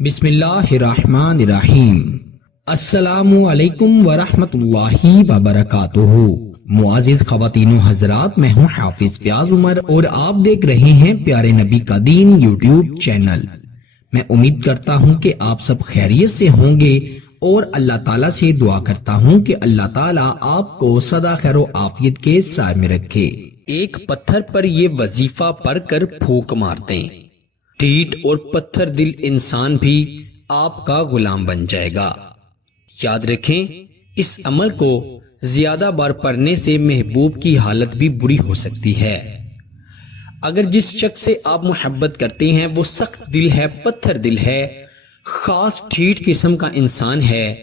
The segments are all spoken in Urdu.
بسم اللہ الرحمن الرحیم۔ السلام علیکم ورحمۃ اللہ وبرکاتہ۔ معزز خواتین و حضرات، میں ہوں حافظ فیاض عمر اور آپ دیکھ رہے ہیں پیارے نبی کا دین یوٹیوب چینل۔ میں امید کرتا ہوں کہ آپ سب خیریت سے ہوں گے اور اللہ تعالیٰ سے دعا کرتا ہوں کہ اللہ تعالیٰ آپ کو سدا خیر و عافیت کے سائے میں رکھے۔ ایک پتھر پر یہ وظیفہ پڑھ کر پھونک مار دیں، ٹھیٹ اور پتھر دل انسان بھی آپ کا غلام بن جائے گا۔ یاد رکھیں، اس عمل کو زیادہ بار پڑھنے سے محبوب کی حالت بھی بری ہو سکتی ہے۔ اگر جس شخص سے آپ محبت کرتے ہیں وہ سخت دل ہے، پتھر دل ہے، خاص ٹھیٹ قسم کا انسان ہے،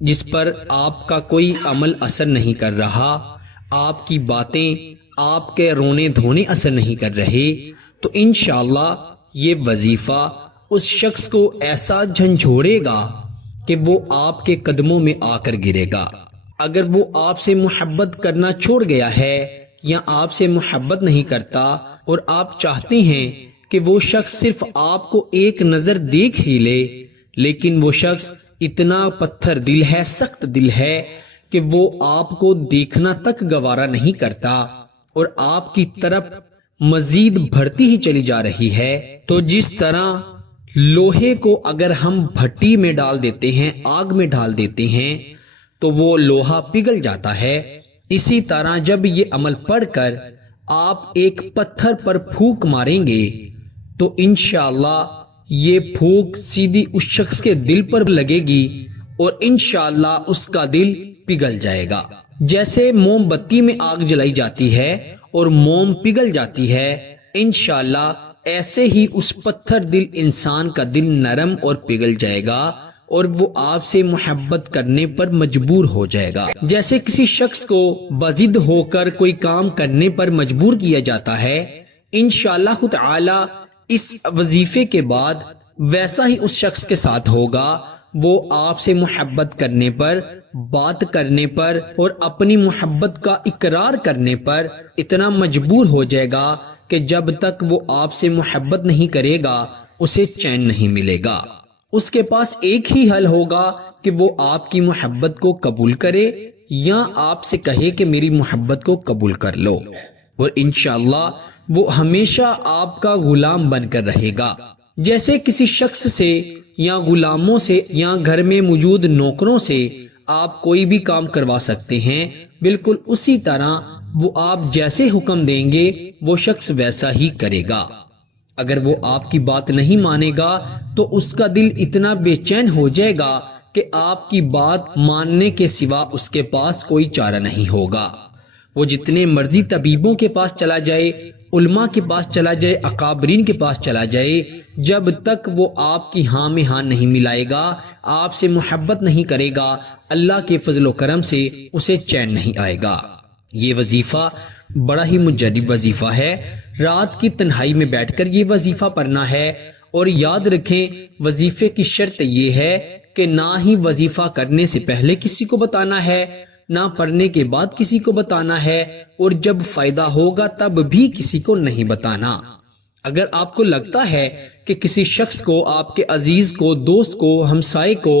جس پر آپ کا کوئی عمل اثر نہیں کر رہا، آپ کی باتیں، آپ کے رونے دھونے اثر نہیں کر رہے، تو انشاءاللہ یہ وظیفہ اس شخص کو ایسا جھنجھوڑے گا کہ وہ آپ کے قدموں میں آ کر گرے گا۔ اگر وہ آپ سے محبت کرنا چھوڑ گیا ہے یا آپ سے محبت نہیں کرتا اور آپ چاہتے ہیں کہ وہ شخص صرف آپ کو ایک نظر دیکھ ہی لے، لیکن وہ شخص اتنا پتھر دل ہے، سخت دل ہے کہ وہ آپ کو دیکھنا تک گوارا نہیں کرتا اور آپ کی طرف مزید بڑھتی ہی چلی جا رہی ہے، تو جس طرح لوہے کو اگر ہم بھٹی میں ڈال دیتے ہیں، آگ میں ڈال دیتے ہیں تو وہ لوہا پگھل جاتا ہے، اسی طرح جب یہ عمل پڑھ کر آپ ایک پتھر پر پھونک ماریں گے تو انشاءاللہ یہ پھونک سیدھی اس شخص کے دل پر لگے گی اور انشاءاللہ اس کا دل پگھل جائے گا۔ جیسے موم بتی میں آگ جلائی جاتی ہے اور موم پگھل جاتی ہے، انشاءاللہ ایسے ہی اس پتھر دل انسان کا دل نرم اور پگھل جائے گا اور وہ آپ سے محبت کرنے پر مجبور ہو جائے گا۔ جیسے کسی شخص کو بضد ہو کر کوئی کام کرنے پر مجبور کیا جاتا ہے، انشاءاللہ تعالی اس وظیفے کے بعد ویسا ہی اس شخص کے ساتھ ہوگا۔ وہ آپ سے محبت کرنے پر، بات کرنے پر اور اپنی محبت کا اقرار کرنے پر اتنا مجبور ہو جائے گا کہ جب تک وہ آپ سے محبت نہیں کرے گا اسے چین نہیں ملے گا۔ اس کے پاس ایک ہی حل ہوگا کہ وہ آپ کی محبت کو قبول کرے یا آپ سے کہے کہ میری محبت کو قبول کر لو، اور انشاءاللہ وہ ہمیشہ آپ کا غلام بن کر رہے گا۔ جیسے کسی شخص سے یا غلاموں سے یا گھر میں موجود نوکروں سے آپ کوئی بھی کام کروا سکتے ہیں، بالکل اسی طرح وہ آپ جیسے حکم دیں گے وہ شخص ویسا ہی کرے گا۔ اگر وہ آپ کی بات نہیں مانے گا تو اس کا دل اتنا بے چین ہو جائے گا کہ آپ کی بات ماننے کے سوا اس کے پاس کوئی چارہ نہیں ہوگا۔ وہ جتنے مرضی طبیبوں کے پاس چلا جائے، علماء کے پاس چلا جائے، اکابرین کے پاس چلا جائے، جب تک وہ آپ کی ہاں میں ہاں نہیں ملائے گا، آپ سے محبت نہیں کرے گا، اللہ کے فضل و کرم سے اسے چین نہیں آئے گا۔ یہ وظیفہ بڑا ہی مجرب وظیفہ ہے۔ رات کی تنہائی میں بیٹھ کر یہ وظیفہ پڑھنا ہے، اور یاد رکھیں وظیفے کی شرط یہ ہے کہ نہ ہی وظیفہ کرنے سے پہلے کسی کو بتانا ہے، نہ پڑھنے کے بعد کسی کو بتانا ہے، اور جب فائدہ ہوگا تب بھی کسی کو نہیں بتانا۔ اگر آپ کو لگتا ہے کہ کسی شخص کو، آپ کے عزیز کو، دوست کو، ہمسائے کو،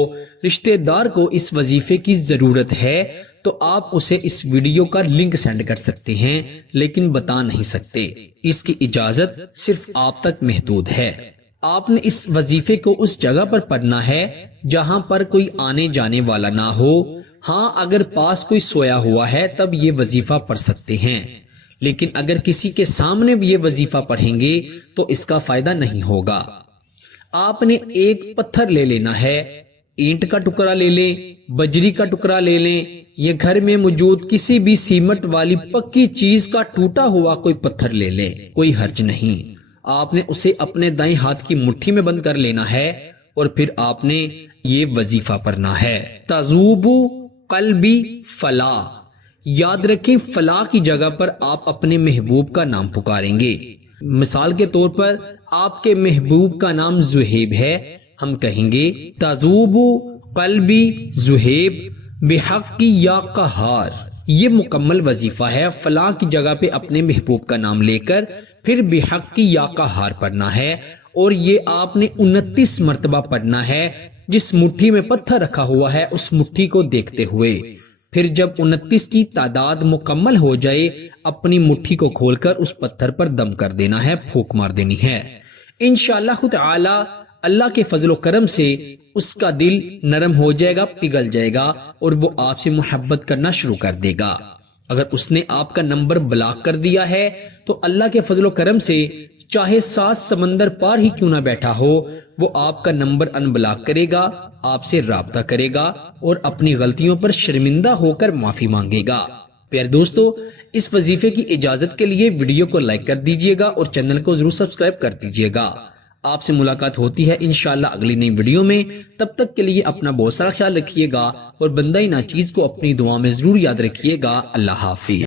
رشتہ دار کو اس وظیفے کی ضرورت ہے تو آپ اسے اس ویڈیو کا لنک سینڈ کر سکتے ہیں، لیکن بتا نہیں سکتے۔ اس کی اجازت صرف آپ تک محدود ہے۔ آپ نے اس وظیفے کو اس جگہ پر پڑھنا ہے جہاں پر کوئی آنے جانے والا نہ ہو۔ ہاں، اگر پاس کوئی سویا ہوا ہے تب یہ وظیفہ پڑھ سکتے ہیں، لیکن اگر کسی کے سامنے بھی یہ وظیفہ پڑھیں گے تو اس کا فائدہ نہیں ہوگا۔ آپ نے ایک پتھر لے لینا ہے، اینٹ کا ٹکڑا لے لیں، بجری کا ٹکڑا لے لیں، یہ گھر میں موجود کسی بھی سیمنٹ والی پکی چیز کا ٹوٹا ہوا کوئی پتھر لے لیں، کوئی حرج نہیں۔ آپ نے اسے اپنے دائیں ہاتھ کی مٹھی میں بند کر لینا ہے اور پھر آپ نے یہ وظیفہ پڑھنا ہے۔ تذوب قلبی فلاح، یاد رکھیں فلاح کی جگہ پر آپ اپنے محبوب کا نام پکاریں گے۔ مثال کے طور پر آپ کے محبوب کا نام زہیب ہے، ہم کہیں گے تذوب قلبی زہیب بحق یا قہار۔ یہ مکمل وظیفہ ہے۔ فلاح کی جگہ پہ اپنے محبوب کا نام لے کر پھر بحق یا قہار پڑھنا ہے، اور یہ آپ نے 29 مرتبہ پڑھنا ہے۔ جس مٹھی میں پتھر رکھا ہوا ہے اس مٹھی کو دیکھتے ہوئے، پھر جب 29 کی تعداد مکمل ہو جائے اپنی مٹھی کو کھول کر اس پتھر پر دم کر دینا ہے، پھونک مار دینی ہے۔ انشاءاللہ تعالی اللہ کے فضل و کرم سے اس کا دل نرم ہو جائے گا، پگھل جائے گا اور وہ آپ سے محبت کرنا شروع کر دے گا۔ اگر اس نے آپ کا نمبر بلاک کر دیا ہے تو اللہ کے فضل و کرم سے چاہے 7 سمندر پار ہی کیوں نہ بیٹھا ہو، وہ آپ کا نمبر ان بلاک کرے گا، آپ سے رابطہ کرے گا اور اپنی غلطیوں پر شرمندہ ہو کر معافی مانگے گا۔ پیارے دوستو، اس وظیفے کی اجازت کے لیے ویڈیو کو لائک کر دیجئے گا اور چینل کو ضرور سبسکرائب کر دیجئے گا۔ آپ سے ملاقات ہوتی ہے انشاءاللہ اگلی نئی ویڈیو میں۔ تب تک کے لیے اپنا بہت سارا خیال رکھیے گا اور بندہ ناچیز کو اپنی دعا میں ضرور یاد رکھیے گا۔ اللہ حافظ۔